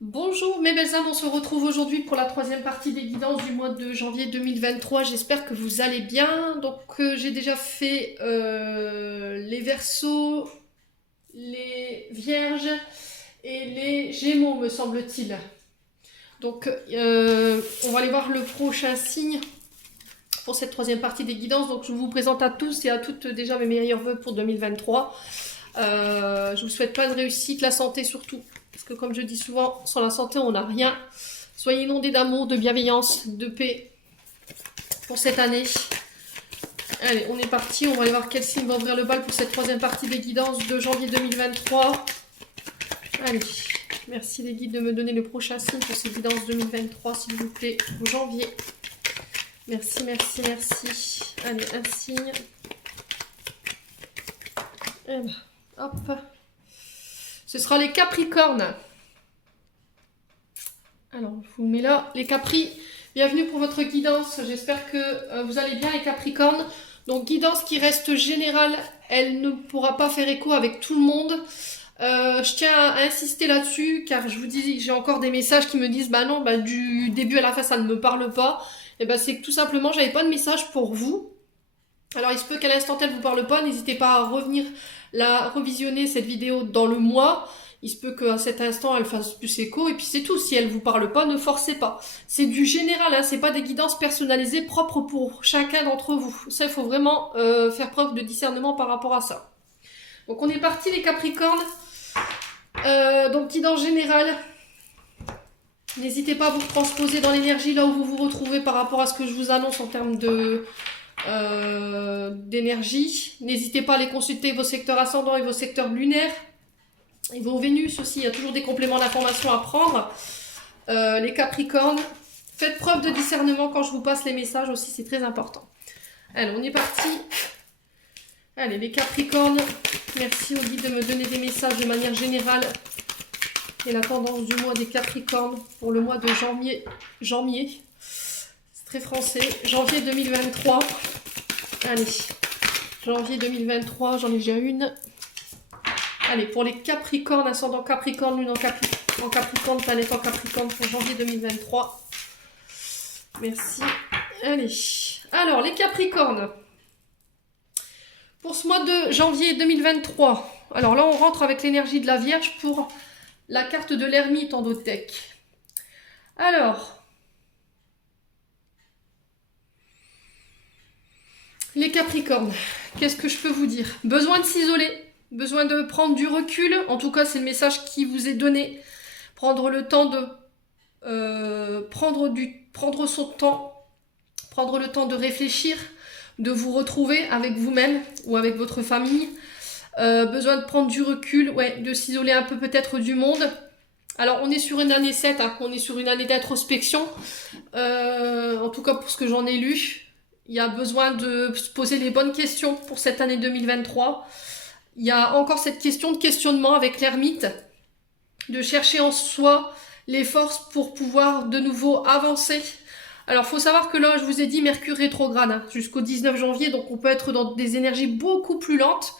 Bonjour mes belles âmes, on se retrouve aujourd'hui pour la troisième partie des guidances du mois de janvier 2023. J'espère que vous allez bien. Donc j'ai déjà fait les Verseaux, les Vierges et les Gémeaux me semble-t-il. Donc on va aller voir le prochain signe pour cette troisième partie des guidances. Donc je vous présente à tous et à toutes déjà mes meilleurs vœux pour 2023. Je vous souhaite plein de réussite, la santé surtout. Parce que comme je dis souvent, sans la santé, on n'a rien. Soyez inondés d'amour, de bienveillance, de paix pour cette année. Allez, on est parti. On va aller voir quel signe va ouvrir le bal pour cette troisième partie des guidances de janvier 2023. Allez, merci les guides de me donner le prochain signe pour ces guidances 2023, s'il vous plaît, pour janvier. Merci, merci, merci. Allez, un signe. Et ben, hop. Ce sera les Capricornes. Alors, je vous mets là. Les Capris, bienvenue pour votre guidance. J'espère que vous allez bien les Capricornes. Donc, guidance qui reste générale. Elle ne pourra pas faire écho avec tout le monde. Je tiens à insister là-dessus, car je vous dis, j'ai encore des messages qui me disent, bah non, bah du début à la fin, ça ne me parle pas. Et bah c'est que tout simplement, j'avais pas de message pour vous. Alors, il se peut qu'à l'instant elle vous parle pas. N'hésitez pas à revenir la revisionner cette vidéo dans le mois. Il se peut qu'à cet instant elle fasse plus écho et puis c'est tout. Si elle vous parle pas, ne forcez pas. C'est du général, hein, c'est pas des guidances personnalisées propres pour chacun d'entre vous. Ça, il faut vraiment faire preuve de discernement par rapport à ça. Donc on est parti les Capricornes. Donc guidance générale. N'hésitez pas à vous transposer dans l'énergie là où vous vous retrouvez par rapport à ce que je vous annonce en termes d'énergie. N'hésitez pas à aller consulter vos secteurs ascendants et vos secteurs lunaires. Et vos Vénus aussi, il y a toujours des compléments d'information à prendre. Les Capricornes, faites preuve de discernement quand je vous passe les messages aussi, c'est très important. Allez, on est parti. Allez, les Capricornes, merci au guide de me donner des messages de manière générale. Et la tendance du mois des Capricornes pour le mois de janvier. C'est très français. Janvier 2023. Allez, janvier 2023, j'en ai déjà une. Allez, pour les Capricornes, ascendant Capricorne, lune en Capricorne, planète en Capricorne pour janvier 2023. Merci. Allez. Alors, les Capricornes. Pour ce mois de janvier 2023. Alors là, on rentre avec l'énergie de la Vierge pour la carte de l'ermite en deck. Alors. Les Capricornes. Qu'est-ce que je peux vous dire? Besoin de s'isoler. Besoin de prendre du recul, en tout cas c'est le message qui vous est donné. Prendre le temps de prendre son temps, prendre le temps de réfléchir, de vous retrouver avec vous-même ou avec votre famille. Besoin de prendre du recul, ouais, de s'isoler un peu peut-être du monde. Alors on est sur une année 7, hein, on est sur une année d'introspection, en tout cas pour ce que j'en ai lu. Il y a besoin de se poser les bonnes questions pour cette année 2023. Il y a encore cette question de questionnement avec l'ermite, de chercher en soi les forces pour pouvoir de nouveau avancer. Alors, il faut savoir que là, je vous ai dit Mercure rétrograde, hein, jusqu'au 19 janvier, donc on peut être dans des énergies beaucoup plus lentes.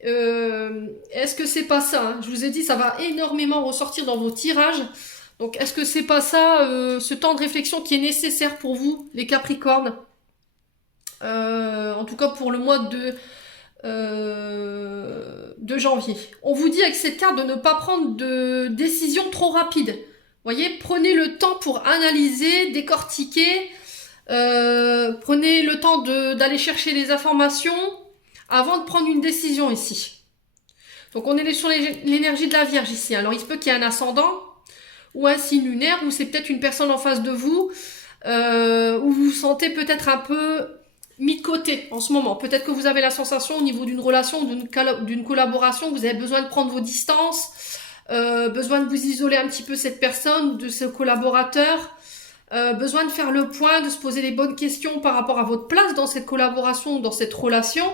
Est-ce que c'est pas ça, hein? Je vous ai dit, ça va énormément ressortir dans vos tirages. Donc, est-ce que c'est pas ça, ce temps de réflexion qui est nécessaire pour vous, les Capricornes? En tout cas, pour le mois de janvier. On vous dit avec cette carte de ne pas prendre de décision trop rapide. Voyez, prenez le temps pour analyser, décortiquer, prenez le temps d'aller chercher les informations avant de prendre une décision ici. Donc on est sur l'énergie de la Vierge ici. Alors il se peut qu'il y ait un ascendant ou un signe lunaire, ou c'est peut-être une personne en face de vous, où vous vous sentez peut-être un peu mis de côté en ce moment. Peut-être que vous avez la sensation au niveau d'une relation, d'une collaboration, vous avez besoin de prendre vos distances, besoin de vous isoler un petit peu cette personne ou de ce collaborateur, besoin de faire le point, de se poser les bonnes questions par rapport à votre place dans cette collaboration ou dans cette relation.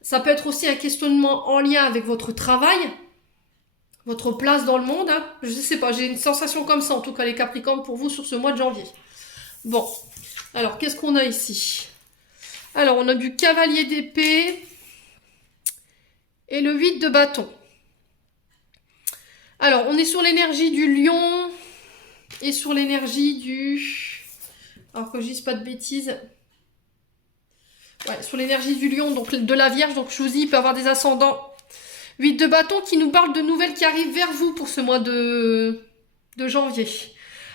Ça peut être aussi un questionnement en lien avec votre travail, votre place dans le monde. Hein. Je sais pas, j'ai une sensation comme ça, en tout cas les Capricornes pour vous sur ce mois de janvier. Bon, alors qu'est-ce qu'on a ici? Alors, on a du cavalier d'épée et le 8 de bâton. Alors, on est sur l'énergie du lion, Et sur l'énergie du... Alors que je dise pas de bêtises. Ouais, sur l'énergie du lion, donc de la Vierge, donc je vous dis, il peut avoir des ascendants. 8 de bâton qui nous parle de nouvelles qui arrivent vers vous pour ce mois de janvier.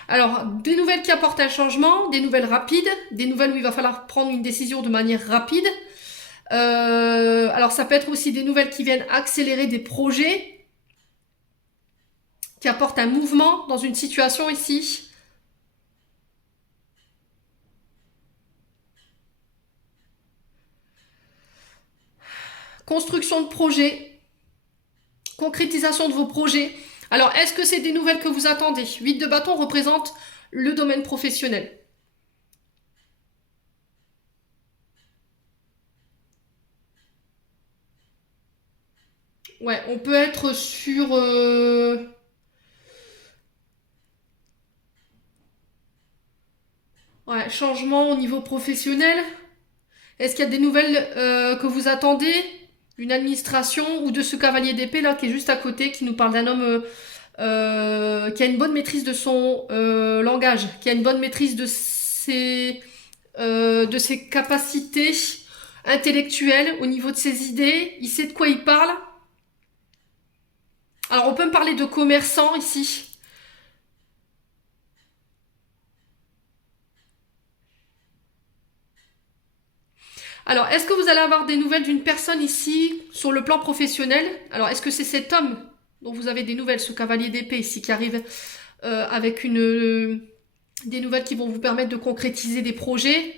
Alors, des nouvelles qui apportent un changement, des nouvelles rapides, des nouvelles où il va falloir prendre une décision de manière rapide. Alors, ça peut être aussi des nouvelles qui viennent accélérer des projets, qui apportent un mouvement dans une situation ici. Construction de projets, concrétisation de vos projets. Alors, est-ce que c'est des nouvelles que vous attendez? 8 de bâton représente le domaine professionnel. Ouais, on peut être sur... Ouais, changement au niveau professionnel. Est-ce qu'il y a des nouvelles que vous attendez d'une administration ou de ce cavalier d'épée là qui est juste à côté, qui nous parle d'un homme qui a une bonne maîtrise de son langage, qui a une bonne maîtrise de ses capacités intellectuelles au niveau de ses idées, il sait de quoi il parle. Alors on peut me parler de commerçant ici. Alors, est-ce que vous allez avoir des nouvelles d'une personne ici sur le plan professionnel? Alors, est-ce que c'est cet homme dont vous avez des nouvelles, ce cavalier d'épée ici, qui arrive avec des nouvelles qui vont vous permettre de concrétiser des projets?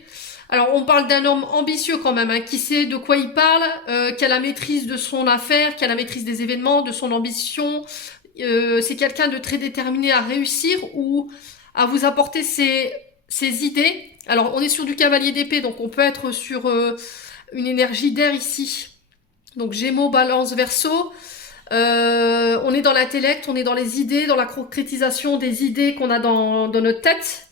Alors, on parle d'un homme ambitieux quand même, hein, qui sait de quoi il parle, qui a la maîtrise de son affaire, qui a la maîtrise des événements, de son ambition. C'est quelqu'un de très déterminé à réussir ou à vous apporter ses idées. Alors, on est sur du cavalier d'épée, donc on peut être sur une énergie d'air ici. Donc, Gémeaux, Balance, Verseau. On est dans l'intellect, on est dans les idées, dans la concrétisation des idées qu'on a dans notre tête.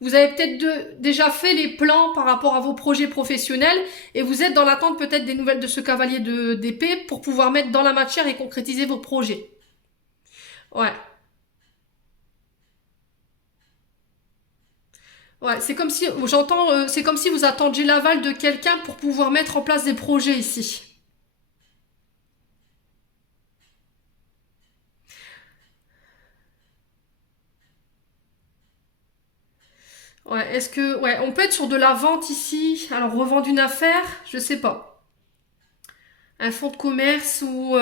Vous avez peut-être déjà fait les plans par rapport à vos projets professionnels et vous êtes dans l'attente peut-être des nouvelles de ce cavalier d'épée pour pouvoir mettre dans la matière et concrétiser vos projets. Ouais. Ouais, c'est comme si, j'entends, c'est comme si vous attendiez l'aval de quelqu'un pour pouvoir mettre en place des projets ici. Ouais, est-ce que, ouais, on peut être sur de la vente ici. Alors, revendre une affaire, je sais pas. Un fonds de commerce ou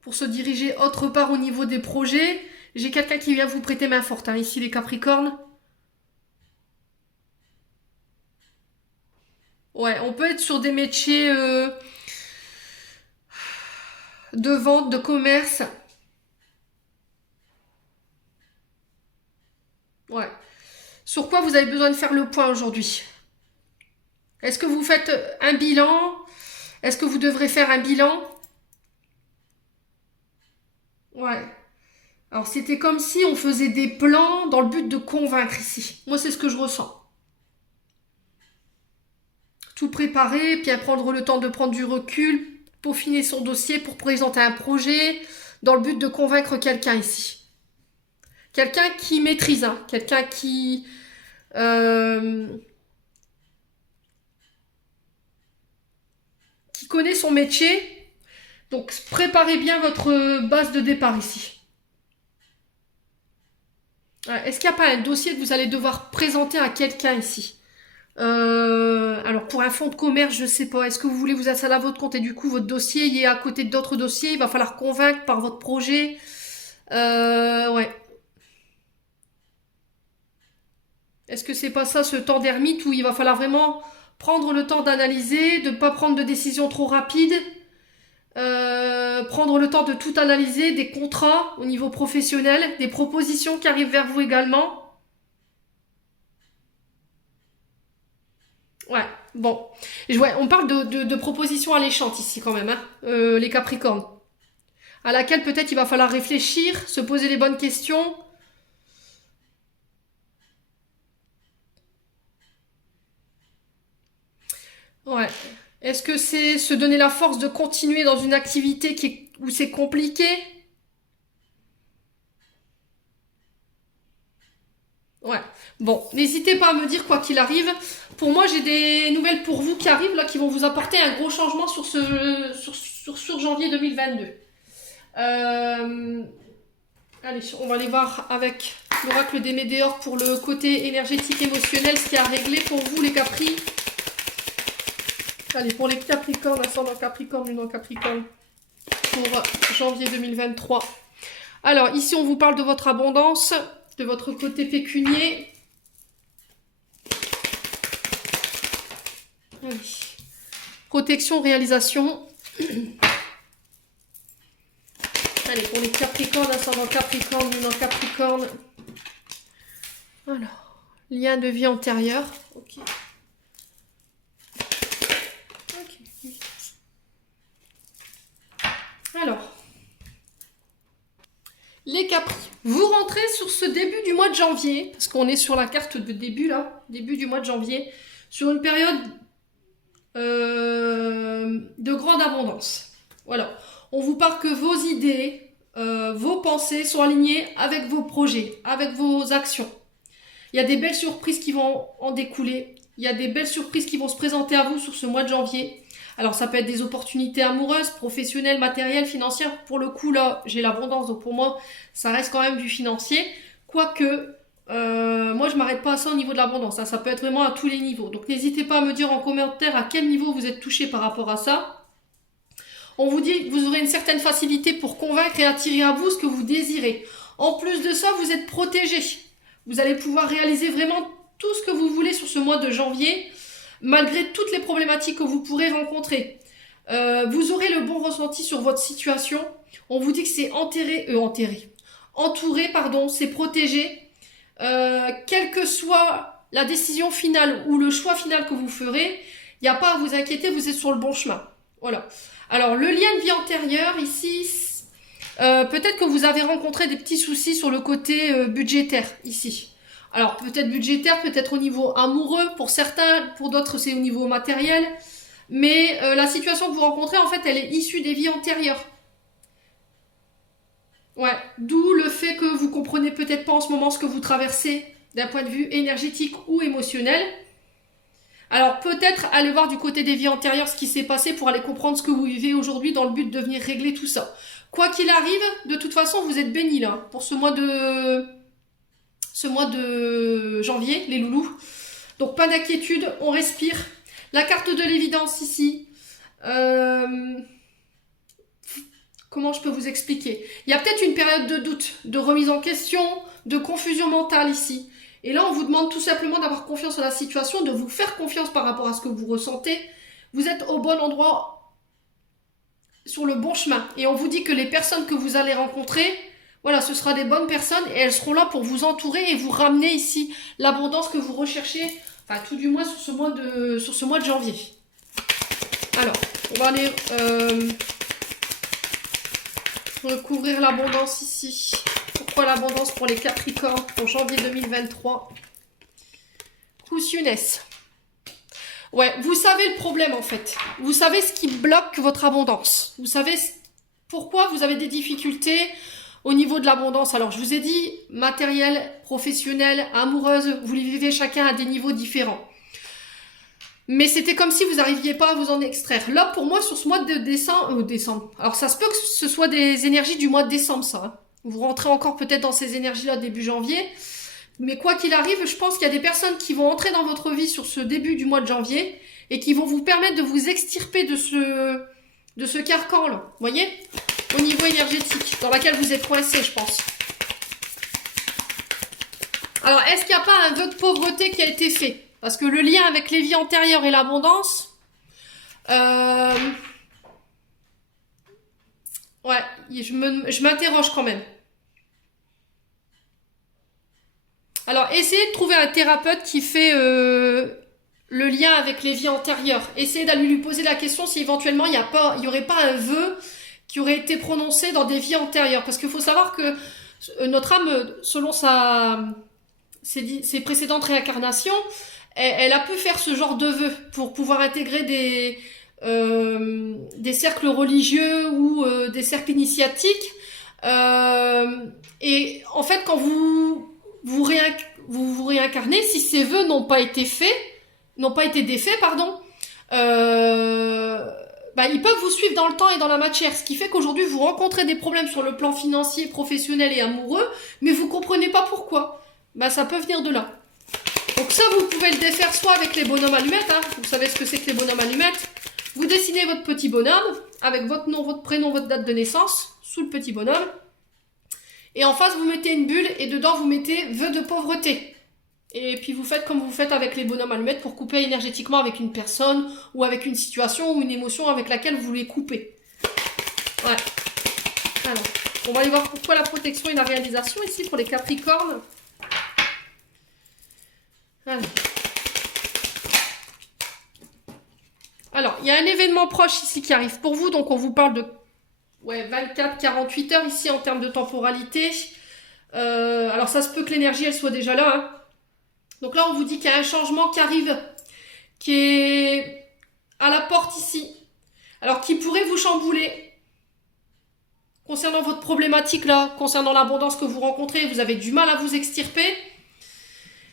pour se diriger autre part au niveau des projets. J'ai quelqu'un qui vient vous prêter main forte, hein, ici les Capricornes. Ouais, on peut être sur des métiers de vente, de commerce. Ouais. Sur quoi vous avez besoin de faire le point aujourd'hui? Est-ce que vous faites un bilan? Est-ce que vous devrez faire un bilan? Ouais. Alors c'était comme si on faisait des plans dans le but de convaincre ici. Moi c'est ce que je ressens. Tout préparer, puis prendre le temps de prendre du recul, peaufiner son dossier pour présenter un projet dans le but de convaincre quelqu'un ici. Quelqu'un qui maîtrise, hein, quelqu'un euh, qui connaît son métier. Donc préparez bien votre base de départ ici. Est-ce qu'il n'y a pas un dossier que vous allez devoir présenter à quelqu'un ici? Alors pour un fonds de commerce, je sais pas. Est-ce que vous voulez vous installer à votre compte et du coup votre dossier y est à côté d'autres dossiers? Il va falloir convaincre par votre projet. Ouais. Est-ce que c'est pas ça ce temps d'ermite où il va falloir vraiment prendre le temps d'analyser, de ne pas prendre de décisions trop rapides, prendre le temps de tout analyser, des contrats au niveau professionnel, des propositions qui arrivent vers vous également. Ouais, bon. Ouais, on parle de propositions alléchantes ici quand même, hein, les Capricornes. À laquelle peut-être il va falloir réfléchir, se poser les bonnes questions. Ouais. Est-ce que c'est se donner la force de continuer dans une activité où c'est compliqué? Ouais. Bon, n'hésitez pas à me dire quoi qu'il arrive. Pour moi, j'ai des nouvelles pour vous qui arrivent là, qui vont vous apporter un gros changement sur janvier 2022. Allez, on va aller voir avec l'oracle des Médéors pour le côté énergétique émotionnel, ce qui a réglé pour vous les Capris. Allez, pour les Capricornes, ascendant Capricorne, lune en Capricorne, pour janvier 2023. Alors, ici, on vous parle de votre abondance, de votre côté pécunier. Allez. Protection, réalisation. Allez, pour les Capricornes, ascendant Capricorne, lune en Capricorne. Alors, lien de vie antérieur. Ok. Ok. Alors, les Capris, vous rentrez sur ce début du mois de janvier, parce qu'on est sur la carte de début là, début du mois de janvier, sur une période de grande abondance. Voilà. On vous parle que vos idées, vos pensées sont alignées avec vos projets, avec vos actions. Il y a des belles surprises qui vont en découler. Il y a des belles surprises qui vont se présenter à vous sur ce mois de janvier. Alors ça peut être des opportunités amoureuses, professionnelles, matérielles, financières. Pour le coup là, j'ai l'abondance, donc pour moi, ça reste quand même du financier. Quoique, moi je m'arrête pas à ça au niveau de l'abondance. Ça peut être vraiment à tous les niveaux. Donc n'hésitez pas à me dire en commentaire à quel niveau vous êtes touché par rapport à ça. On vous dit que vous aurez une certaine facilité pour convaincre et attirer à vous ce que vous désirez. En plus de ça, vous êtes protégé. Vous allez pouvoir réaliser vraiment tout ce que vous voulez sur ce mois de janvier, malgré toutes les problématiques que vous pourrez rencontrer. Vous aurez le bon ressenti sur votre situation. On vous dit que c'est entouré, c'est protégé. Quelle que soit la décision finale ou le choix final que vous ferez, il n'y a pas à vous inquiéter, vous êtes sur le bon chemin. Voilà. Alors, le lien de vie antérieur, ici, peut-être que vous avez rencontré des petits soucis sur le côté budgétaire, ici. Alors, peut-être budgétaire, peut-être au niveau amoureux, pour certains, pour d'autres, c'est au niveau matériel. Mais la situation que vous rencontrez, en fait, elle est issue des vies antérieures. Ouais, d'où le fait que vous comprenez peut-être pas en ce moment ce que vous traversez d'un point de vue énergétique ou émotionnel. Alors peut-être aller voir du côté des vies antérieures ce qui s'est passé pour aller comprendre ce que vous vivez aujourd'hui dans le but de venir régler tout ça. Quoi qu'il arrive, de toute façon vous êtes bénis là pour ce mois de janvier, les loulous. Donc pas d'inquiétude, on respire. La carte de l'évidence ici. Comment je peux vous expliquer? Il y a peut-être une période de doute, de remise en question, de confusion mentale ici. Et là, on vous demande tout simplement d'avoir confiance en la situation, de vous faire confiance par rapport à ce que vous ressentez. Vous êtes au bon endroit, sur le bon chemin. Et on vous dit que les personnes que vous allez rencontrer, voilà, ce sera des bonnes personnes et elles seront là pour vous entourer et vous ramener ici l'abondance que vous recherchez, enfin tout du moins sur ce mois de janvier. Alors, on va aller recouvrir l'abondance ici. Pourquoi l'abondance pour les Capricornes pour janvier 2023? Coussiness. Ouais, vous savez le problème en fait. Vous savez ce qui bloque votre abondance. Vous savez pourquoi vous avez des difficultés au niveau de l'abondance. Alors, je vous ai dit, matériel, professionnel, amoureuse, vous les vivez chacun à des niveaux différents. Mais c'était comme si vous n'arriviez pas à vous en extraire. Là, pour moi, sur ce mois de décembre. Alors, ça se peut que ce soit des énergies du mois de décembre, ça. Hein. Vous rentrez encore peut-être dans ces énergies-là début janvier. Mais quoi qu'il arrive, je pense qu'il y a des personnes qui vont entrer dans votre vie sur ce début du mois de janvier et qui vont vous permettre de vous extirper de ce carcan-là. Vous voyez? Au niveau énergétique, dans laquelle vous êtes coincé, je pense. Alors, est-ce qu'il n'y a pas un vœu de pauvreté qui a été fait? Parce que le lien avec les vies antérieures et l'abondance, ouais, je m'interroge quand même. Alors, essayez de trouver un thérapeute qui fait le lien avec les vies antérieures. Essayez d'aller lui poser la question si éventuellement il n'y aurait pas un vœu qui aurait été prononcé dans des vies antérieures. Parce qu'il faut savoir que notre âme, selon ses précédentes réincarnations, elle a pu faire ce genre de vœux pour pouvoir intégrer des cercles religieux ou des cercles initiatiques. Et en fait, quand vous vous réincarnez, si ces vœux n'ont pas été défaits, pardon, ils peuvent vous suivre dans le temps et dans la matière, ce qui fait qu'aujourd'hui vous rencontrez des problèmes sur le plan financier, professionnel et amoureux, mais vous comprenez pas pourquoi. Ça peut venir de là. Donc ça, vous pouvez le défaire soit avec les bonhommes allumettes, hein, vous savez ce que c'est que les bonhommes allumettes. Vous dessinez votre petit bonhomme avec votre nom, votre prénom, votre date de naissance sous le petit bonhomme. Et en face, vous mettez une bulle et dedans, vous mettez vœux de pauvreté. Et puis vous faites comme vous faites avec les bonhommes allumettes pour couper énergétiquement avec une personne ou avec une situation ou une émotion avec laquelle vous voulez couper. Ouais. Alors, on va aller voir pourquoi la protection et la réalisation ici pour les Capricornes. Alors, il y a un événement proche ici qui arrive pour vous, donc on vous parle de 24-48 heures ici en termes de temporalité. Alors ça se peut que l'énergie elle soit déjà là, hein. Donc là, on vous dit qu'il y a un changement qui arrive, qui est à la porte ici. Alors, qui pourrait vous chambouler. Concernant votre problématique là, concernant l'abondance que vous rencontrez, vous avez du mal à vous extirper.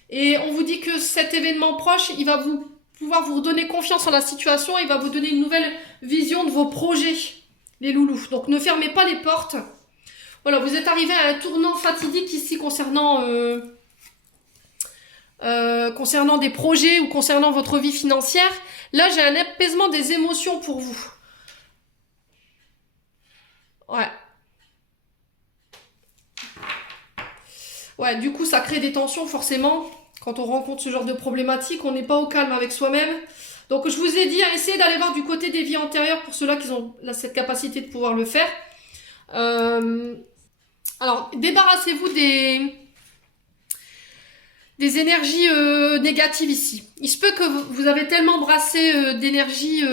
Et on vous dit que cet événement proche, il va pouvoir vous redonner confiance en la situation, il va vous donner une nouvelle vision de vos projets, les loulous. Donc, ne fermez pas les portes. Voilà, vous êtes arrivé à un tournant fatidique ici concernant des projets ou concernant votre vie financière. Là, j'ai un apaisement des émotions pour vous. Ouais. Ouais, du coup, ça crée des tensions forcément. Quand on rencontre ce genre de problématique, on n'est pas au calme avec soi-même. Donc, je vous ai dit, essayez d'aller voir du côté des vies antérieures pour ceux-là qui ont cette capacité de pouvoir le faire. Alors, débarrassez-vous des énergies négatives ici. Il se peut que vous avez tellement brassé d'énergie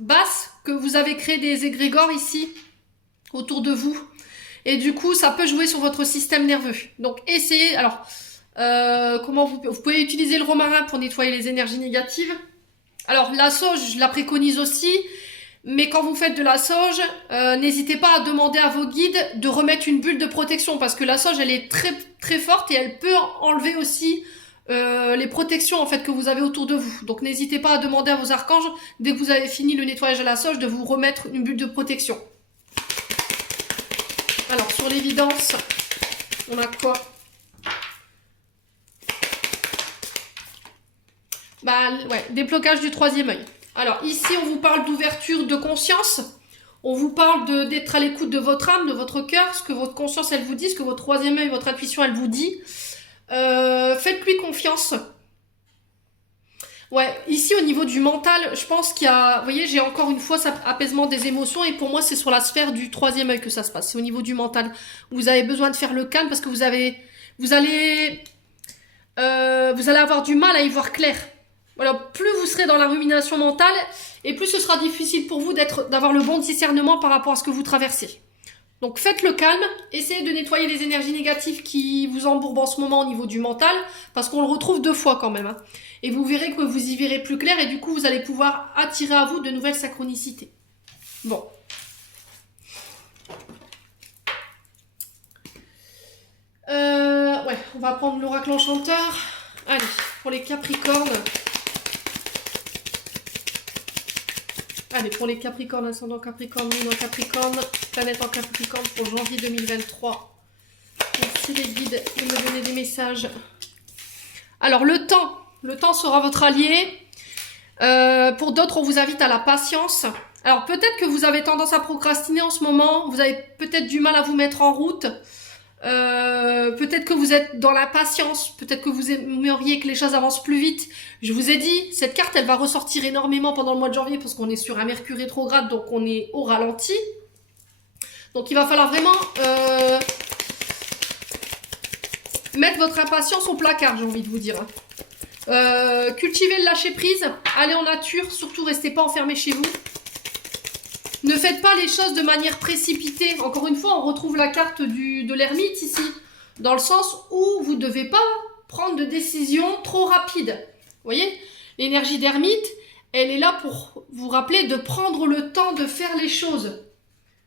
basse que vous avez créé des égrégores ici autour de vous. Et du coup, ça peut jouer sur votre système nerveux. Donc, essayez. Alors, comment vous pouvez utiliser le romarin pour nettoyer les énergies négatives. Alors, la sauge, je la préconise aussi. Mais quand vous faites de la sauge, n'hésitez pas à demander à vos guides de remettre une bulle de protection parce que la sauge, elle est très très forte et elle peut enlever aussi les protections en fait que vous avez autour de vous. Donc n'hésitez pas à demander à vos archanges, dès que vous avez fini le nettoyage de la sauge, de vous remettre une bulle de protection. Alors sur l'évidence, on a quoi? Déblocage du troisième œil. Alors ici, on vous parle d'ouverture de conscience. On vous parle d'être à l'écoute de votre âme, de votre cœur, ce que votre conscience, elle vous dit, ce que votre troisième œil, votre intuition, elle vous dit. Faites-lui confiance. Ouais, ici, au niveau du mental, je pense qu'il y a... Vous voyez, j'ai encore une fois cet apaisement des émotions et pour moi, c'est sur la sphère du troisième œil que ça se passe. C'est au niveau du mental. Vous avez besoin de faire le calme parce que vous allez avoir du mal à y voir clair. Voilà, plus vous serez dans la rumination mentale et plus ce sera difficile pour vous d'avoir le bon discernement par rapport à ce que vous traversez. Donc faites le calme, essayez de nettoyer les énergies négatives qui vous embourbent en ce moment au niveau du mental, parce qu'on le retrouve 2 fois quand même, hein. Et vous verrez que vous y verrez plus clair et du coup vous allez pouvoir attirer à vous de nouvelles synchronicités. Bon. On va prendre l'oracle enchanteur. Allez, pour les Capricornes. Allez, pour les Capricornes, ascendant Capricorne, lune en Capricorne, planète en Capricorne pour janvier 2023. Merci les guides de me donner des messages. Alors, le temps sera votre allié. Pour d'autres, on vous invite à la patience. Alors, peut-être que vous avez tendance à procrastiner en ce moment. Vous avez peut-être du mal à vous mettre en route. Peut-être que vous êtes dans la patience, peut-être que vous aimeriez que les choses avancent plus vite. Je vous ai dit, cette carte elle va ressortir énormément pendant le mois de janvier parce qu'on est sur un Mercure rétrograde, donc on est au ralenti. Donc il va falloir vraiment mettre votre impatience au placard, j'ai envie de vous dire. Cultivez le lâcher prise, allez en nature, surtout restez pas enfermés chez vous. Ne faites pas les choses de manière précipitée. Encore une fois, on retrouve la carte de l'ermite ici. Dans le sens où vous ne devez pas prendre de décision trop rapide. Vous voyez, l'énergie d'ermite, elle est là pour vous rappeler de prendre le temps de faire les choses.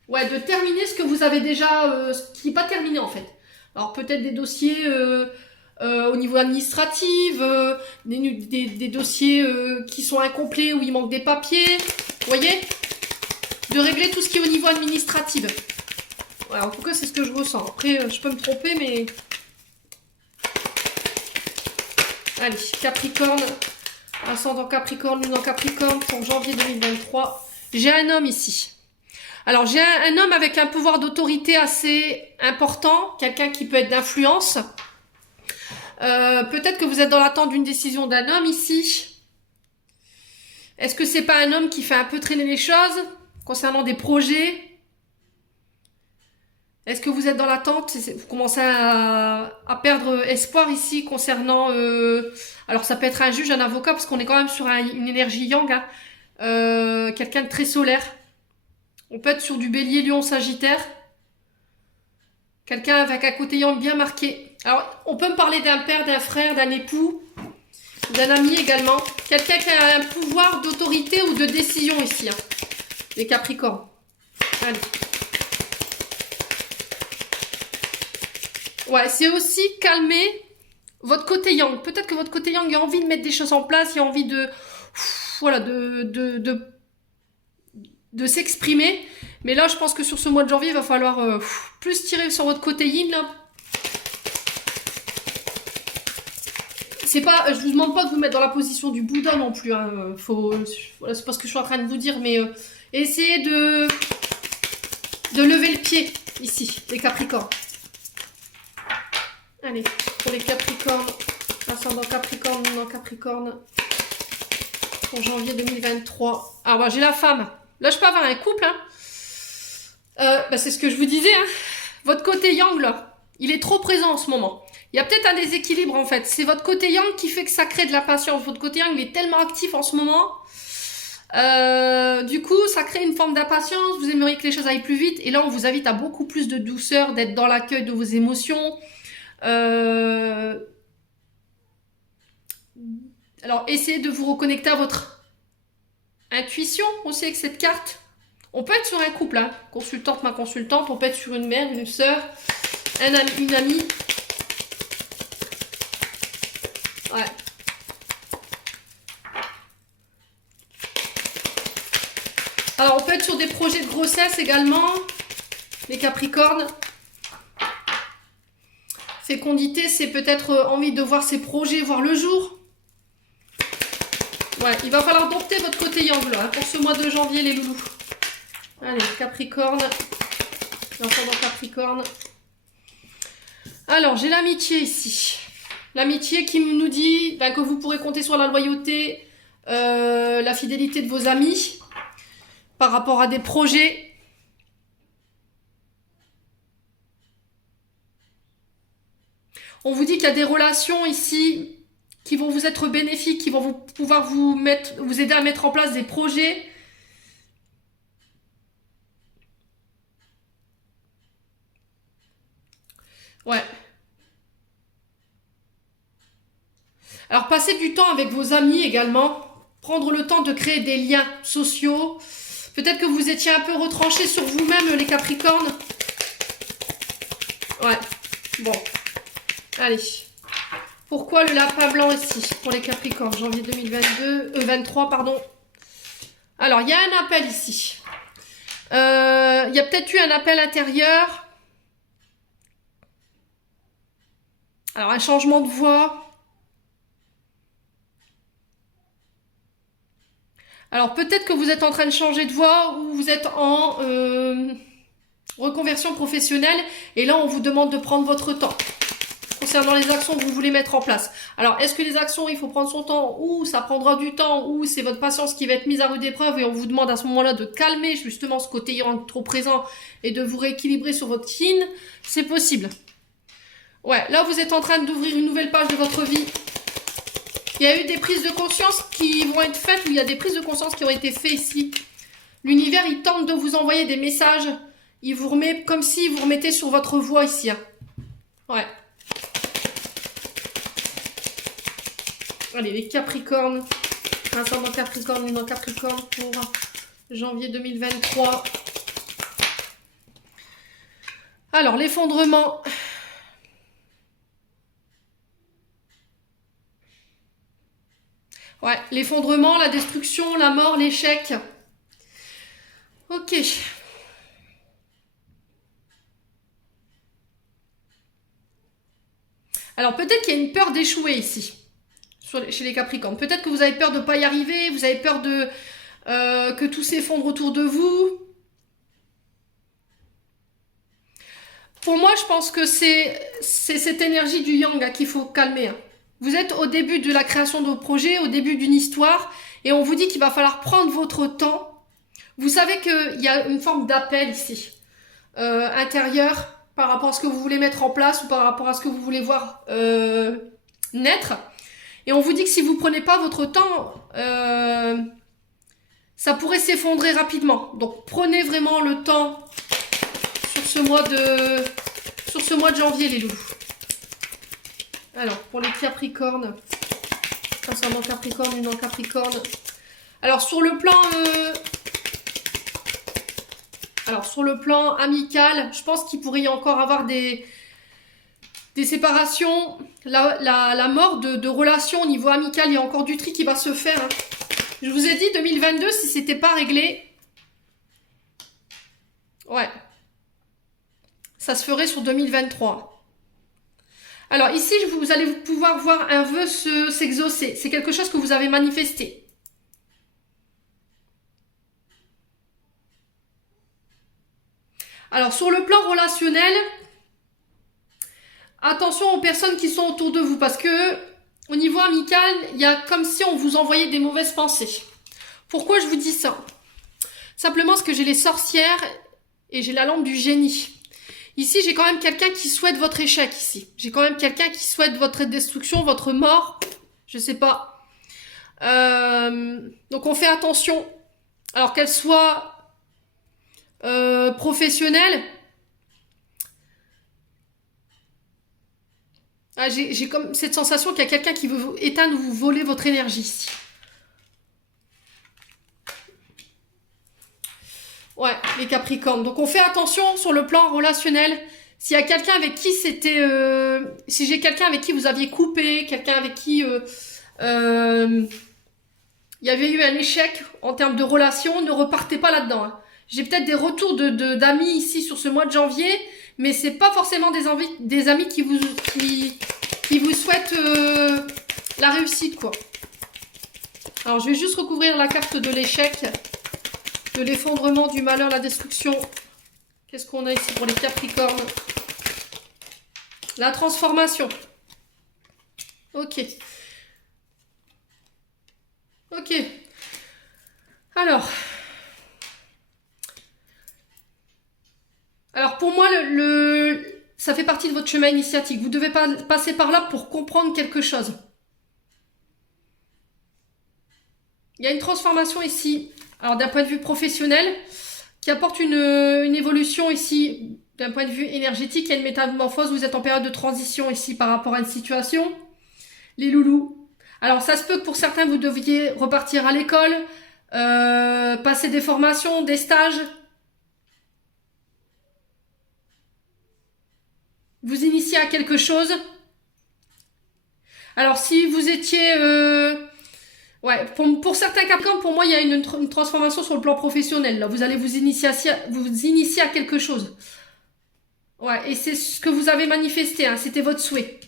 Ouais, de terminer ce que vous avez déjà... ce qui n'est pas terminé en fait. Alors peut-être des dossiers au niveau administratif, des dossiers qui sont incomplets, où il manque des papiers, vous voyez? De régler tout ce qui est au niveau administratif. Voilà, en tout cas, c'est ce que je ressens. Après, je peux me tromper, mais... Allez, Capricorne, ascendant Capricorne, lune en Capricorne, pour janvier 2023. J'ai un homme ici. Alors, j'ai un homme avec un pouvoir d'autorité assez important, quelqu'un qui peut être d'influence. Peut-être que vous êtes dans l'attente d'une décision d'un homme ici. Est-ce que c'est pas un homme qui fait un peu traîner les choses concernant des projets? Est-ce que vous êtes dans l'attente? Vous commencez à perdre espoir ici concernant... alors ça peut être un juge, un avocat, parce qu'on est quand même sur une énergie yang. Hein. Quelqu'un de très solaire. On peut être sur du bélier, lion, sagittaire. Quelqu'un avec un côté yang bien marqué. Alors, on peut me parler d'un père, d'un frère, d'un époux, d'un ami également. Quelqu'un qui a un pouvoir d'autorité ou de décision ici. Hein. Les Capricornes. Allez. Ouais, c'est aussi calmer votre côté yang. Peut-être que votre côté yang a envie de mettre des choses en place, il a envie de... Voilà, de s'exprimer. Mais là, je pense que sur ce mois de janvier, il va falloir plus tirer sur votre côté yin, là. C'est pas, je vous demande pas de vous mettre dans la position du Bouddha non plus. Hein. Voilà, c'est pas ce que je suis en train de vous dire, mais essayez de lever le pied ici, les Capricornes. Allez, pour les Capricornes, ascendant Capricorne, lune en Capricorne, pour janvier 2023. Alors, bah, j'ai la femme. Là, je peux avoir un couple. Hein. Bah, c'est ce que je vous disais. Hein. Votre côté yang, là, il est trop présent en ce moment. Il y a peut-être un déséquilibre, en fait. C'est votre côté yang qui fait que ça crée de la patience. Votre côté yang, il est tellement actif en ce moment. Du coup, ça crée une forme d'impatience. Vous aimeriez que les choses aillent plus vite. Et là, on vous invite à beaucoup plus de douceur, d'être dans l'accueil de vos émotions. Alors, essayez de vous reconnecter à votre intuition aussi avec cette carte. On peut être sur un couple, hein. Consultante, ma consultante. On peut être sur une mère, une sœur, un ami, une amie. Ouais. Alors, on peut être sur des projets de grossesse également. Les Capricornes. Fécondité, c'est peut-être envie de voir ses projets voir le jour. Ouais, il va falloir dompter votre côté yang là, hein, pour ce mois de janvier, les loulous. Allez, Capricorne. L'ascendant Capricorne. Alors, j'ai l'amitié ici. L'amitié qui nous dit que vous pourrez compter sur la loyauté, la fidélité de vos amis par rapport à des projets. On vous dit qu'il y a des relations ici qui vont vous être bénéfiques, qui vont pouvoir vous aider à mettre en place des projets. Ouais. Alors, passez du temps avec vos amis également. Prendre le temps de créer des liens sociaux. Peut-être que vous étiez un peu retranchés sur vous-même, les Capricornes. Ouais. Bon. Allez. Pourquoi le lapin blanc ici pour les Capricornes, janvier 23, pardon. Alors, il y a un appel ici. Il y a peut-être eu un appel intérieur. Alors, un changement de voix. Alors, peut-être que vous êtes en train de changer de voie ou vous êtes en reconversion professionnelle. Et là, on vous demande de prendre votre temps concernant les actions que vous voulez mettre en place. Alors, est-ce que les actions, il faut prendre son temps ou ça prendra du temps ou c'est votre patience qui va être mise à rude épreuve et on vous demande à ce moment-là de calmer justement ce côté yang trop présent et de vous rééquilibrer sur votre yin? C'est possible. Ouais, là, vous êtes en train d'ouvrir une nouvelle page de votre vie. Il y a eu des prises de conscience qui vont être faites, ou il y a des prises de conscience qui ont été faites ici. L'univers, il tente de vous envoyer des messages. Il vous remet comme si vous remettez sur votre voie ici. Hein. Ouais. Allez, les Capricornes. Ascendant Capricorne, lune en Capricorne pour janvier 2023. Alors, l'effondrement. Ouais, l'effondrement, la destruction, la mort, l'échec. Ok. Alors peut-être qu'il y a une peur d'échouer ici, chez les Capricornes. Peut-être que vous avez peur de ne pas y arriver, vous avez peur de que tout s'effondre autour de vous. Pour moi, je pense que c'est cette énergie du yang qu'il faut calmer. Vous êtes au début de la création de vos projets, au début d'une histoire, et on vous dit qu'il va falloir prendre votre temps. Vous savez qu'il y a une forme d'appel ici, intérieur, par rapport à ce que vous voulez mettre en place ou par rapport à ce que vous voulez voir naître. Et on vous dit que si vous ne prenez pas votre temps, ça pourrait s'effondrer rapidement. Donc prenez vraiment le temps sur ce mois de janvier, les loulous. Alors, pour les Capricornes, concernant Capricorne, Lune en Capricorne. Alors, sur le plan amical, je pense qu'il pourrait y encore avoir des séparations, la mort de relations au niveau amical. Il y a encore du tri qui va se faire. Hein. Je vous ai dit, 2022, si c'était pas réglé, ouais, ça se ferait sur 2023. Alors ici, vous allez pouvoir voir un vœu s'exaucer. C'est quelque chose que vous avez manifesté. Alors sur le plan relationnel, attention aux personnes qui sont autour de vous parce que au niveau amical, il y a comme si on vous envoyait des mauvaises pensées. Pourquoi je vous dis ça? Simplement parce que j'ai les sorcières et j'ai la lampe du génie. Ici, j'ai quand même quelqu'un qui souhaite votre échec ici. J'ai quand même quelqu'un qui souhaite votre destruction, votre mort. Je sais pas. Donc on fait attention. Alors qu'elle soit professionnelle. Ah, j'ai comme cette sensation qu'il y a quelqu'un qui veut éteindre ou vous voler votre énergie ici. Ouais, les Capricornes. Donc on fait attention sur le plan relationnel. S'il y a quelqu'un avec qui c'était... si j'ai quelqu'un avec qui vous aviez coupé, quelqu'un avec qui il y avait eu un échec en termes de relation, ne repartez pas là-dedans. Hein. J'ai peut-être des retours d'amis ici sur ce mois de janvier, mais c'est pas forcément des amis qui vous souhaitent la réussite, quoi. Alors je vais juste recouvrir la carte de l'échec. De l'effondrement, du malheur, la destruction. Qu'est-ce qu'on a ici pour les Capricornes? La transformation. Ok. Ok. Alors pour moi, ça fait partie de votre chemin initiatique. Vous devez passer par là pour comprendre quelque chose. Il y a une transformation ici. Alors d'un point de vue professionnel, qui apporte une évolution ici, d'un point de vue énergétique, il y a une métamorphose, vous êtes en période de transition ici par rapport à une situation. Les loulous. Alors ça se peut que pour certains, vous deviez repartir à l'école, passer des formations, des stages. Vous initiez à quelque chose. Alors si vous étiez... ouais, pour certains Capricornes, pour moi, il y a une transformation sur le plan professionnel. Là. Vous allez vous initier à quelque chose. Ouais, et c'est ce que vous avez manifesté, hein, c'était votre souhait.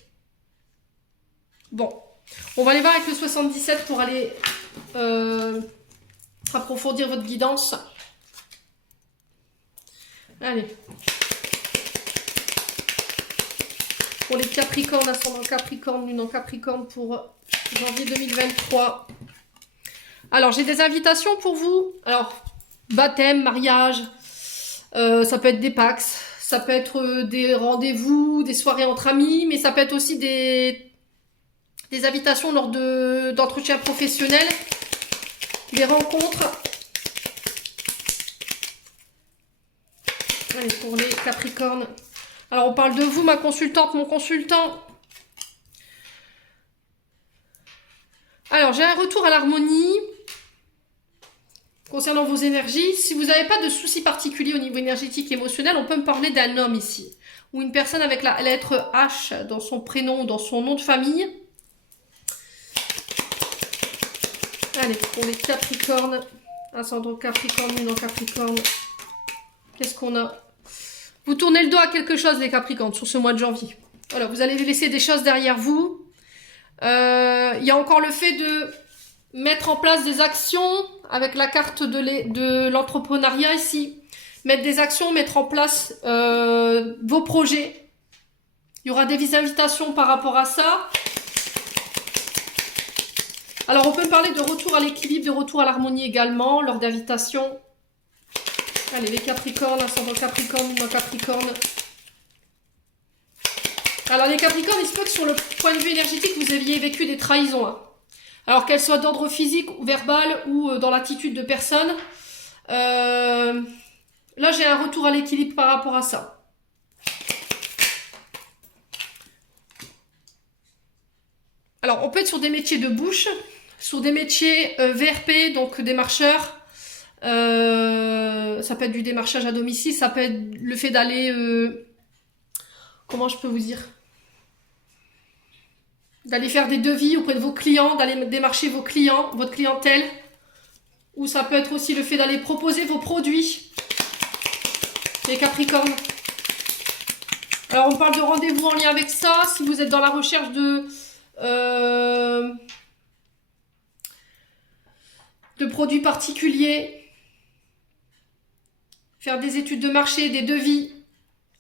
Bon, on va aller voir avec le 77 pour aller approfondir votre guidance. Allez. Pour les Capricornes, ascendant Capricorne, lune en Capricorne pour janvier 2023. Alors, j'ai des invitations pour vous. Alors, baptême, mariage, ça peut être des Pax, ça peut être des rendez-vous, des soirées entre amis, mais ça peut être aussi des invitations lors d'entretiens professionnels, des rencontres. Allez, pour les Capricornes. Alors, on parle de vous, ma consultante, mon consultant. Alors, j'ai un retour à l'harmonie concernant vos énergies. Si vous n'avez pas de soucis particuliers au niveau énergétique et émotionnel, on peut me parler d'un homme ici. Ou une personne avec la lettre H dans son prénom, dans son nom de famille. Allez, pour les Capricornes, ascendant Capricorne, lune en Capricorne, qu'est-ce qu'on a? Vous tournez le dos à quelque chose, les Capricornes, sur ce mois de janvier. Voilà, vous allez laisser des choses derrière vous. Il y a encore le fait de mettre en place des actions avec la carte de l'entrepreneuriat ici. Mettre des actions, mettre en place vos projets. Il y aura des invitations par rapport à ça. Alors, on peut parler de retour à l'équilibre, de retour à l'harmonie également, lors d'invitations. Allez, les Capricornes, ascendant Capricorne, lune en Capricorne. Alors, les Capricornes, il se peut que sur le point de vue énergétique, vous aviez vécu des trahisons. Hein. Alors, qu'elles soient d'ordre physique ou verbal ou dans l'attitude de personne. Là, j'ai un retour à l'équilibre par rapport à ça. Alors, on peut être sur des métiers de bouche, sur des métiers VRP, donc des marcheurs. Ça peut être du démarchage à domicile, ça peut être le fait d'aller... comment je peux vous dire? D'aller faire des devis auprès de vos clients, d'aller démarcher vos clients, votre clientèle. Ou ça peut être aussi le fait d'aller proposer vos produits. Les Capricornes. Alors, on parle de rendez-vous en lien avec ça. Si vous êtes dans la recherche de produits particuliers, faire des études de marché, des devis,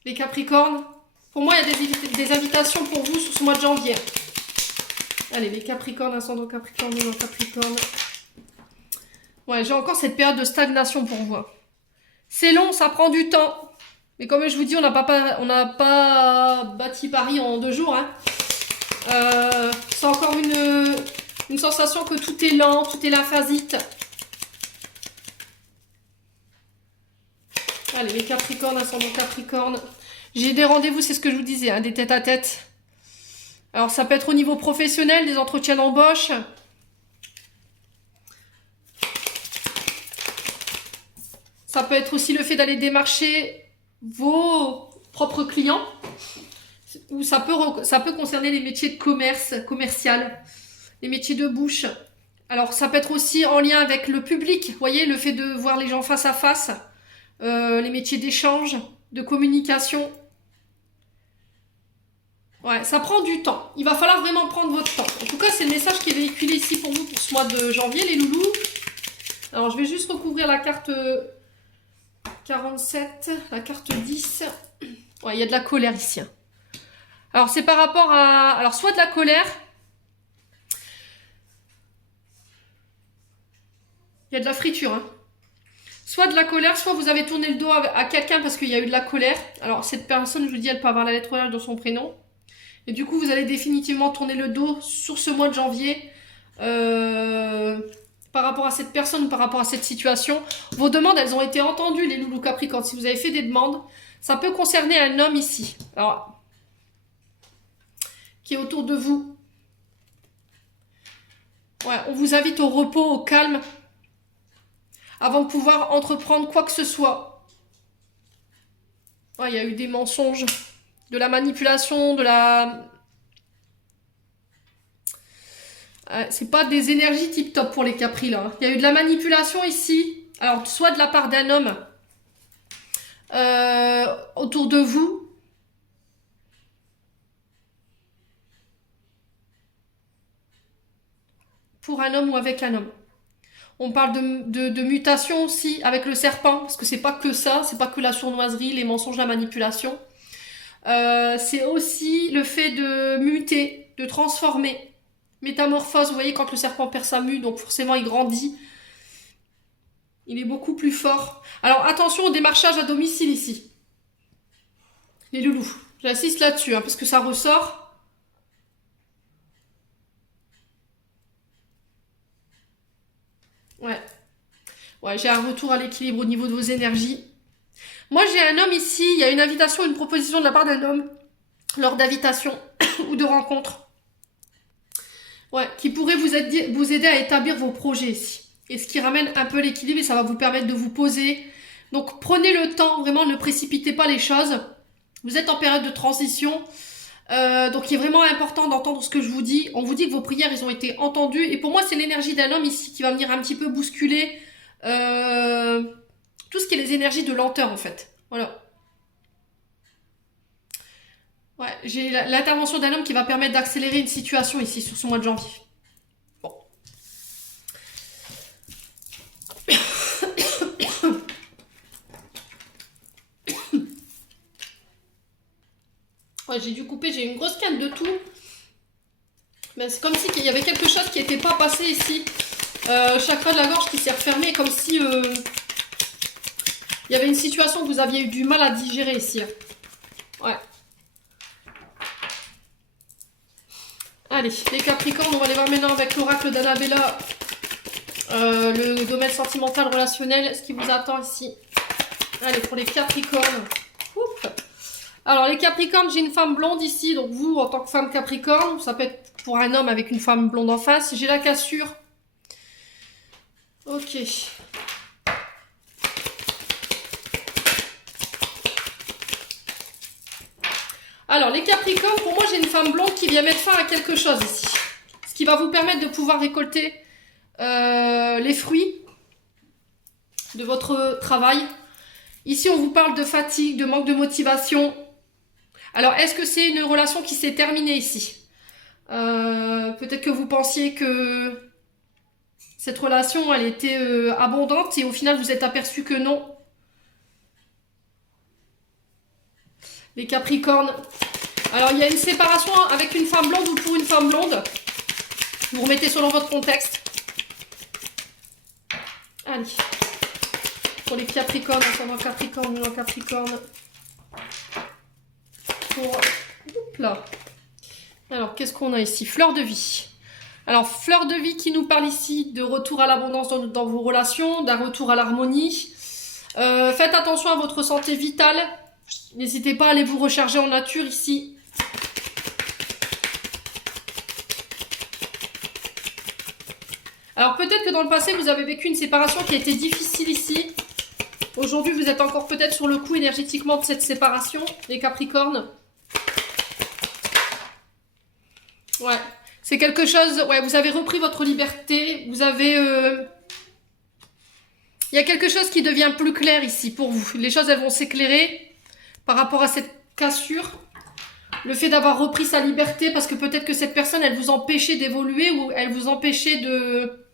les Capricornes. Pour moi, il y a des invitations pour vous sur ce mois de janvier. Allez, les Capricornes, ascendant Capricorne, lune en Capricorne. Ouais, j'ai encore cette période de stagnation pour vous. C'est long, ça prend du temps. Mais comme je vous dis, on n'a pas bâti Paris en 2 jours. Hein. C'est encore une sensation que tout est lent, tout est lymphasite. Allez, les Capricornes, ascendant Capricorne. J'ai des rendez-vous, c'est ce que je vous disais, hein, des tête-à-tête. Alors, ça peut être au niveau professionnel, des entretiens d'embauche. Ça peut être aussi le fait d'aller démarcher vos propres clients. Ou ça peut concerner les métiers de commerce, commercial, les métiers de bouche. Alors, ça peut être aussi en lien avec le public. Vous voyez, le fait de voir les gens face à face. Les métiers d'échange, de communication. Ouais, ça prend du temps. Il va falloir vraiment prendre votre temps. En tout cas, c'est le message qui est véhiculé ici pour vous pour ce mois de janvier, les loulous. Alors, je vais juste recouvrir la carte 47, la carte 10. Ouais, il y a de la colère ici. Alors, c'est par rapport à... Alors, soit de la colère. Il y a de la friture, hein. Soit de la colère, soit vous avez tourné le dos à quelqu'un parce qu'il y a eu de la colère. Alors, cette personne, je vous dis, elle peut avoir la lettre H dans son prénom. Et du coup, vous allez définitivement tourner le dos sur ce mois de janvier par rapport à cette personne, par rapport à cette situation. Vos demandes, elles ont été entendues, les loulous Capricornes. Si vous avez fait des demandes, ça peut concerner un homme ici. Alors, qui est autour de vous. Ouais, on vous invite au repos, au calme, avant de pouvoir entreprendre quoi que ce soit. Ouais, il y a eu des mensonges, de la manipulation, de la... c'est pas des énergies tip-top pour les Capri, là. Il y a eu de la manipulation ici. Alors, soit de la part d'un homme autour de vous. Pour un homme ou avec un homme. On parle de mutation aussi avec le serpent, parce que c'est pas que ça, c'est pas que la sournoiserie, les mensonges, la manipulation. C'est aussi le fait de muter, de transformer. Métamorphose, vous voyez, quand le serpent perd sa mue, donc forcément il grandit. Il est beaucoup plus fort. Alors attention au démarchage à domicile ici. Les loulous. J'insiste là-dessus, hein, parce que ça ressort. Ouais. Ouais, j'ai un retour à l'équilibre au niveau de vos énergies. Moi, j'ai un homme ici. Il y a une invitation, une proposition de la part d'un homme lors d'invitation ou de rencontre. Ouais, qui pourrait vous aider à établir vos projets ici. Et ce qui ramène un peu l'équilibre et ça va vous permettre de vous poser. Donc, prenez le temps. Vraiment, ne précipitez pas les choses. Vous êtes en période de transition. Donc il est vraiment important d'entendre ce que je vous dis. On vous dit que vos prières, ils ont été entendues. Et pour moi, c'est l'énergie d'un homme ici qui va venir un petit peu bousculer tout ce qui est les énergies de lenteur, en fait. Voilà. Ouais, j'ai l'intervention d'un homme qui va permettre d'accélérer une situation ici sur ce mois de janvier. Bon. Ouais, j'ai dû couper, j'ai une grosse canne de tout. Mais c'est comme si il y avait quelque chose qui n'était pas passé ici. Chakra de la gorge qui s'est refermé, comme si il y avait une situation que vous aviez eu du mal à digérer ici. Ouais. Allez, les Capricornes, on va les voir maintenant avec l'oracle d'Annabella. Le domaine sentimental, relationnel, ce qui vous attend ici. Allez, pour les Capricornes. Oups. Alors, les Capricornes, j'ai une femme blonde ici. Donc, vous, en tant que femme Capricorne, ça peut être pour un homme avec une femme blonde en face. J'ai la cassure. Ok. Alors, les Capricornes, pour moi, j'ai une femme blonde qui vient mettre fin à quelque chose ici. Ce qui va vous permettre de pouvoir récolter les fruits de votre travail. Ici, on vous parle de fatigue, de manque de motivation. Alors, est-ce que c'est une relation qui s'est terminée ici? Peut-être que vous pensiez que cette relation, elle était abondante et au final, vous êtes aperçu que non. Les Capricornes. Alors, il y a une séparation avec une femme blonde ou pour une femme blonde. Vous remettez selon votre contexte. Allez. Pour les Capricornes, ascendant Capricorne, Lune en Capricorne. Pour... Là. Alors, qu'est-ce qu'on a ici? Fleur de vie. Alors, fleur de vie qui nous parle ici de retour à l'abondance dans vos relations, d'un retour à l'harmonie. Faites attention à votre santé vitale. N'hésitez pas à aller vous recharger en nature ici. Alors peut-être que dans le passé, vous avez vécu une séparation qui a été difficile ici. Aujourd'hui, vous êtes encore peut-être sur le coup énergétiquement de cette séparation, les Capricornes. Ouais, c'est quelque chose... Ouais, vous avez repris votre liberté. Vous avez... Il y a quelque chose qui devient plus clair ici pour vous. Les choses, elles vont s'éclairer par rapport à cette cassure. Le fait d'avoir repris sa liberté, parce que peut-être que cette personne, elle vous empêchait d'évoluer ou elle vous empêchait de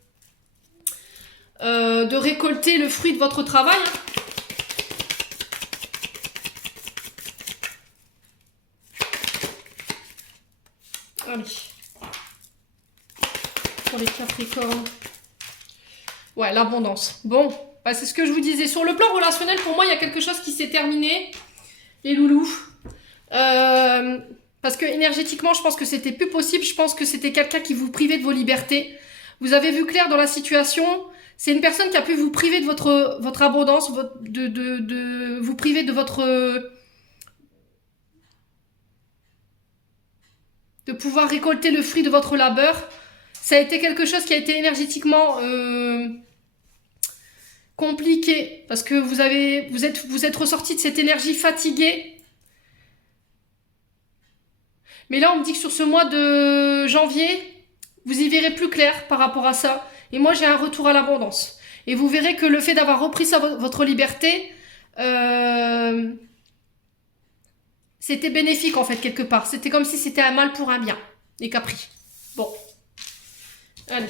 récolter le fruit de votre travail. Allez. Pour les Capricornes. Ouais, l'abondance. Bon, bah, c'est ce que je vous disais. Sur le plan relationnel, pour moi, il y a quelque chose qui s'est terminé. Les loulous. Parce que énergétiquement, je pense que c'était plus possible. Je pense que c'était quelqu'un qui vous privait de vos libertés. Vous avez vu clair dans la situation. C'est une personne qui a pu vous priver de votre abondance, de vous priver de votre... de pouvoir récolter le fruit de votre labeur. Ça a été quelque chose qui a été énergétiquement compliqué. Parce que vous êtes ressorti de cette énergie fatiguée. Mais là, on me dit que sur ce mois de janvier, vous y verrez plus clair par rapport à ça. Et moi, j'ai un retour à l'abondance. Et vous verrez que le fait d'avoir repris votre liberté, c'était bénéfique en fait quelque part. C'était comme si c'était un mal pour un bien, les Capri. Bon. Allez.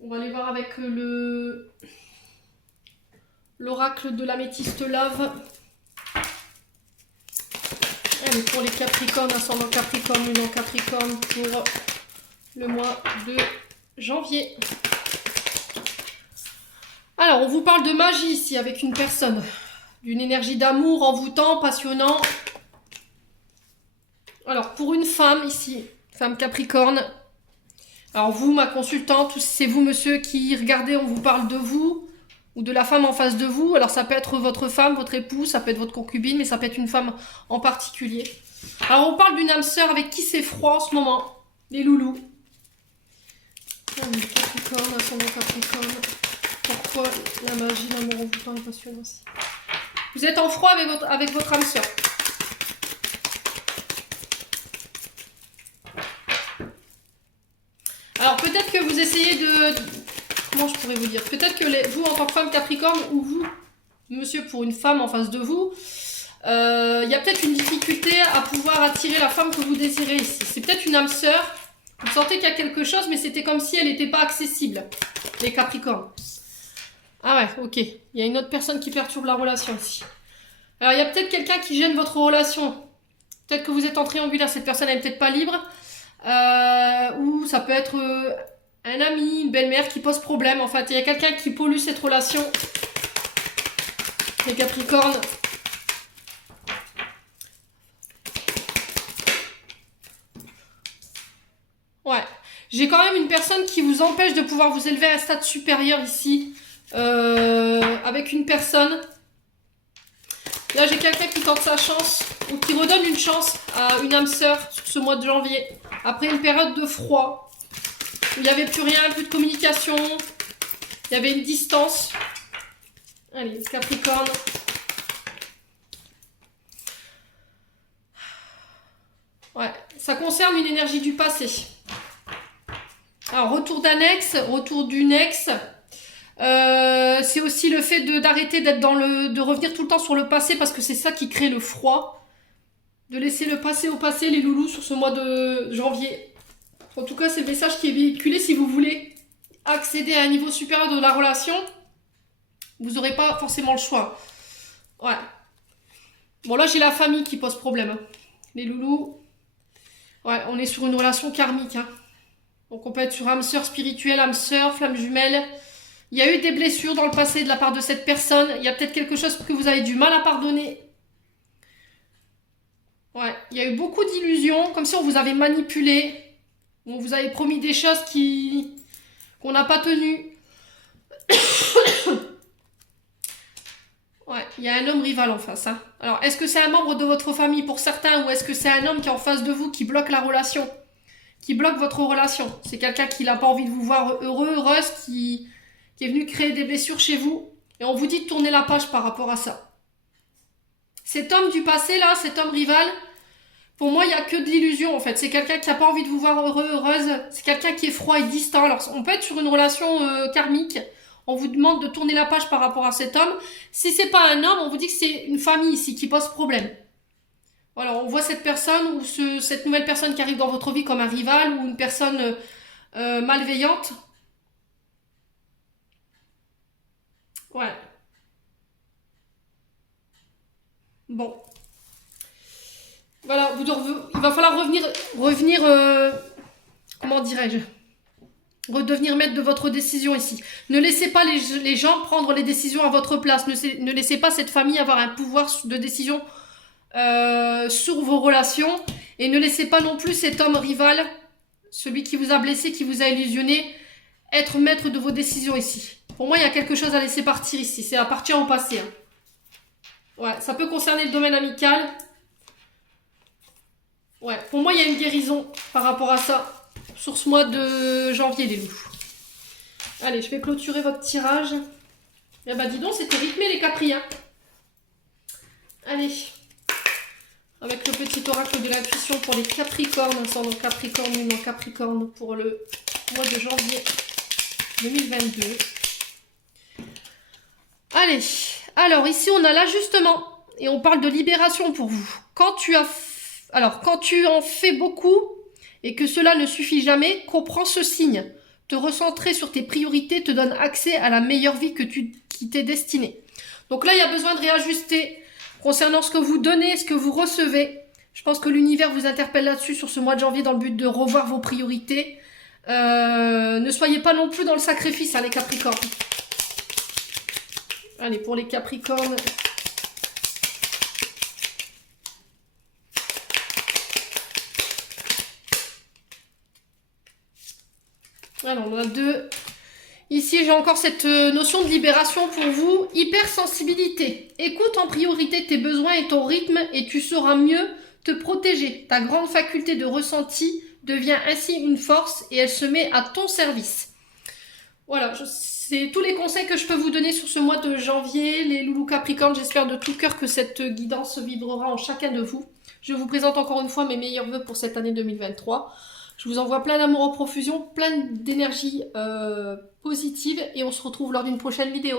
On va aller voir avec l'oracle de l'améthyste lave. Allez, pour les Capricornes, ascendant Capricorne, Lune en Capricorne, pour le mois de janvier. Alors, on vous parle de magie ici avec une personne. D'une énergie d'amour envoûtant, passionnant. Alors, pour une femme ici, femme Capricorne. Alors, vous, ma consultante, c'est vous, monsieur, qui regardez, on vous parle de vous. Ou de la femme en face de vous. Alors ça peut être votre femme, votre épouse, ça peut être votre concubine, mais ça peut être une femme en particulier. Alors on parle d'une âme sœur avec qui c'est froid en ce moment. Les loulous. Capricorne, ascendant Capricorne. Pourquoi la magie, l'amour envoûtant et passionnant aussi? Vous êtes en froid avec votre âme sœur. Alors peut-être que vous essayez de... Comment je pourrais vous dire? Peut-être que vous, en tant que femme Capricorne, ou vous, monsieur, pour une femme en face de vous, il y a peut-être une difficulté à pouvoir attirer la femme que vous désirez ici. C'est peut-être une âme sœur. Vous sentez qu'il y a quelque chose, mais c'était comme si elle n'était pas accessible, les Capricornes. Ah ouais, ok. Il y a une autre personne qui perturbe la relation ici. Alors, il y a peut-être quelqu'un qui gêne votre relation. Peut-être que vous êtes en triangulaire, cette personne n'est peut-être pas libre. Ou ça peut être un ami, une belle-mère qui pose problème. En fait, il y a quelqu'un qui pollue cette relation. Les Capricornes. Ouais. J'ai quand même une personne qui vous empêche de pouvoir vous élever à un stade supérieur ici. Avec une personne. Là, j'ai quelqu'un qui tente sa chance ou qui redonne une chance à une âme sœur sur ce mois de janvier. Après une période de froid, où il n'y avait plus rien, plus de communication, il y avait une distance. Allez, Capricorne. Ouais, ça concerne une énergie du passé. Alors, retour d'un ex, retour d'une ex. C'est aussi le fait d'arrêter d'être de revenir tout le temps sur le passé parce que c'est ça qui crée le froid. De laisser le passé au passé, les loulous, sur ce mois de janvier. En tout cas, c'est le message qui est véhiculé. Si vous voulez accéder à un niveau supérieur de la relation, vous n'aurez pas forcément le choix. Ouais. Bon, là, j'ai la famille qui pose problème. Les loulous. Ouais, on est sur une relation karmique. Hein. Donc, on peut être sur âme sœur spirituelle, âme sœur, flamme jumelle. Il y a eu des blessures dans le passé de la part de cette personne. Il y a peut-être quelque chose que vous avez du mal à pardonner. Ouais, il y a eu beaucoup d'illusions, comme si on vous avait manipulé. On vous avait promis des choses qu'on n'a pas tenues. Ouais, il y a un homme rival en face. Hein. Alors, est-ce que c'est un membre de votre famille pour certains ou est-ce que c'est un homme qui est en face de vous qui bloque la relation? Qui bloque votre relation? C'est quelqu'un qui n'a pas envie de vous voir heureux, heureuse, qui est venu créer des blessures chez vous. Et on vous dit de tourner la page par rapport à ça. Cet homme du passé, là, cet homme rival, pour moi, il n'y a que de l'illusion, en fait. C'est quelqu'un qui n'a pas envie de vous voir heureux, heureuse. C'est quelqu'un qui est froid et distant. Alors, on peut être sur une relation karmique. On vous demande de tourner la page par rapport à cet homme. Si c'est pas un homme, on vous dit que c'est une famille ici qui pose problème. Voilà, on voit cette personne ou cette nouvelle personne qui arrive dans votre vie comme un rival ou une personne malveillante. Ouais. Bon. Voilà, il va falloir revenir comment dirais-je, redevenir maître de votre décision ici. Ne laissez pas les gens prendre les décisions à votre place. Ne laissez pas cette famille avoir un pouvoir de décision sur vos relations. Et ne laissez pas non plus cet homme rival, celui qui vous a blessé, qui vous a illusionné, être maître de vos décisions ici. Pour moi, il y a quelque chose à laisser partir ici. C'est à partir au passé. Hein. Ouais, ça peut concerner le domaine amical. Ouais, pour moi, il y a une guérison par rapport à ça sur ce mois de janvier, les loups. Allez, je vais clôturer votre tirage. Eh ben, dis donc, c'était rythmé, les Capri, hein. Allez. Avec le petit oracle de l'intuition pour les Capricornes, sans donc Capricorne, non Capricorne, pour le mois de janvier 2022. Allez. Alors, ici, on a l'ajustement. Et on parle de libération pour vous. Quand tu en fais beaucoup et que cela ne suffit jamais, comprends ce signe. Te recentrer sur tes priorités te donne accès à la meilleure vie qui t'est destinée. Donc là, il y a besoin de réajuster concernant ce que vous donnez, ce que vous recevez. Je pense que l'univers vous interpelle là-dessus sur ce mois de janvier dans le but de revoir vos priorités. Ne soyez pas non plus dans le sacrifice, hein, les Capricornes. Allez, pour les Capricornes... Alors, on a deux. Ici, j'ai encore cette notion de libération pour vous. Hypersensibilité. Écoute en priorité tes besoins et ton rythme et tu sauras mieux te protéger. Ta grande faculté de ressenti devient ainsi une force et elle se met à ton service. Voilà, c'est tous les conseils que je peux vous donner sur ce mois de janvier. Les loulous Capricorne, j'espère de tout cœur que cette guidance vibrera en chacun de vous. Je vous présente encore une fois mes meilleurs vœux pour cette année 2023. Je vous envoie plein d'amour en profusion, plein d'énergie positive et on se retrouve lors d'une prochaine vidéo.